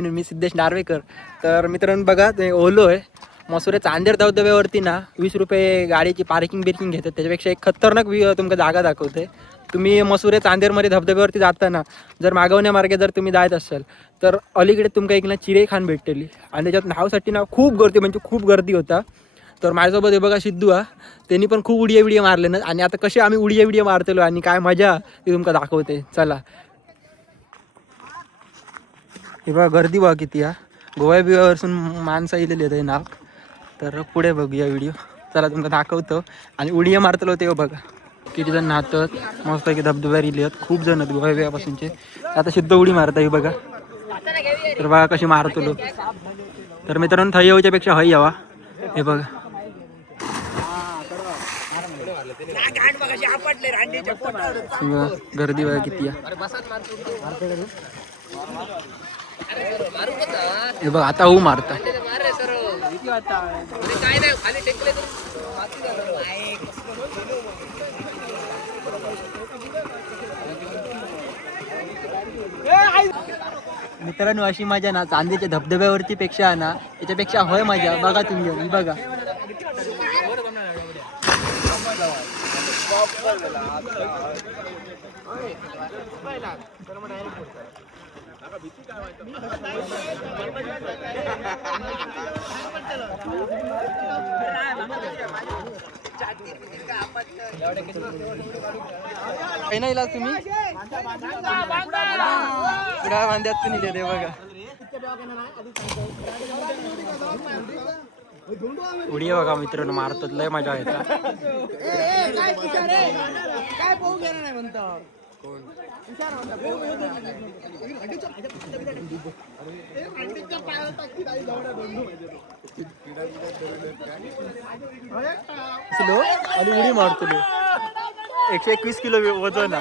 मी सिद्धेश नार्वेकर. तर मित्रांनो बघा ते ओलो आहे मसुरे चांदेर धबधब्यावरती ना 20 रुपये गाडीची पार्किंग बिर्किंग घेतात. त्याच्यापेक्षा एक खतरनाक तुमका जागा दाखवते. तुम्ही मसुरे चांदेरमध्ये धबधब्यावरती जाताना जर मागवण्यामार्गे जर तुम्ही जात असाल तर अलीकडे तुमका एक ना चिरेखान भेटलेली आणि त्याच्यात नावासाठी ना खूप गर्दी म्हणजे खूप गर्दी होता. तर माझ्यासोबत हे बघा सिद्धू हा त्यांनी पण खूप उडिया मारले ना आणि आता कसे आम्ही उडिया मारतेलो आणि काय मजा ती तुमका दाखवते. चला हे बघा गर्दी बघा किती हा गोव्या बिव्यावरसून माणसं इलेली आहेत नाव. तर पुढे बघूया व्हिडिओ. चला तुमका दाखवतो आणि उडिया मारतलो ते बघा किती जण नाहतात मस्त की धबधब्यावर इले आहेत खूप जण आहेत गोव्या बिव्यापासूनचे. आता सिद्ध उडी मारता हे बघा. तर बघा कशी मारतलो. तर मित्रांनो थई यावच्या पेक्षा हई यावा हे बघा. गर्दी बघा किती हे बघ आता होऊ मारता. मित्रांनो अशी मजा ना चांदीच्या धबधब्यावरती पेक्षा ना याच्यापेक्षा होय मजा बघा तुम्ही बघा. काही नाही तुम्ही पुढ्या बांध्यात तुम्ही देते बघा. उडी बघा मित्रांनो मारतात लय मजा येतात. आणि उडी मारतो 121 किलो वजन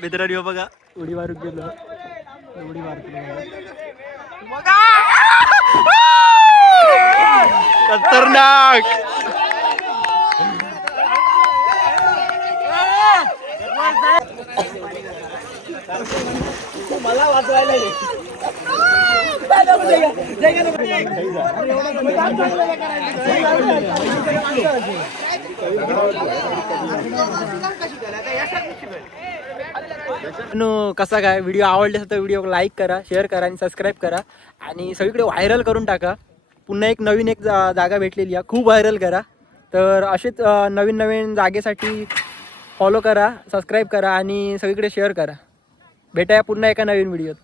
मित्रांनो बघा उडी मारून गेलो उडी मारतो खतरनाक. मला वाचवायला कसा काय व्हिडिओ आवडले तर व्हिडिओ लाईक करा शेअर करा आणि सबस्क्राईब करा आणि सगळीकडे व्हायरल करून टाका. पुन्हा एक नवीन जागा भेटलेली आहे खूप व्हायरल करा. तर असेच नवीन जागेसाठी फॉलो करा सबस्क्राईब करा आणि सगळीकडे शेअर करा. भेटाया पुन्हा एका नवीन व्हिडिओत.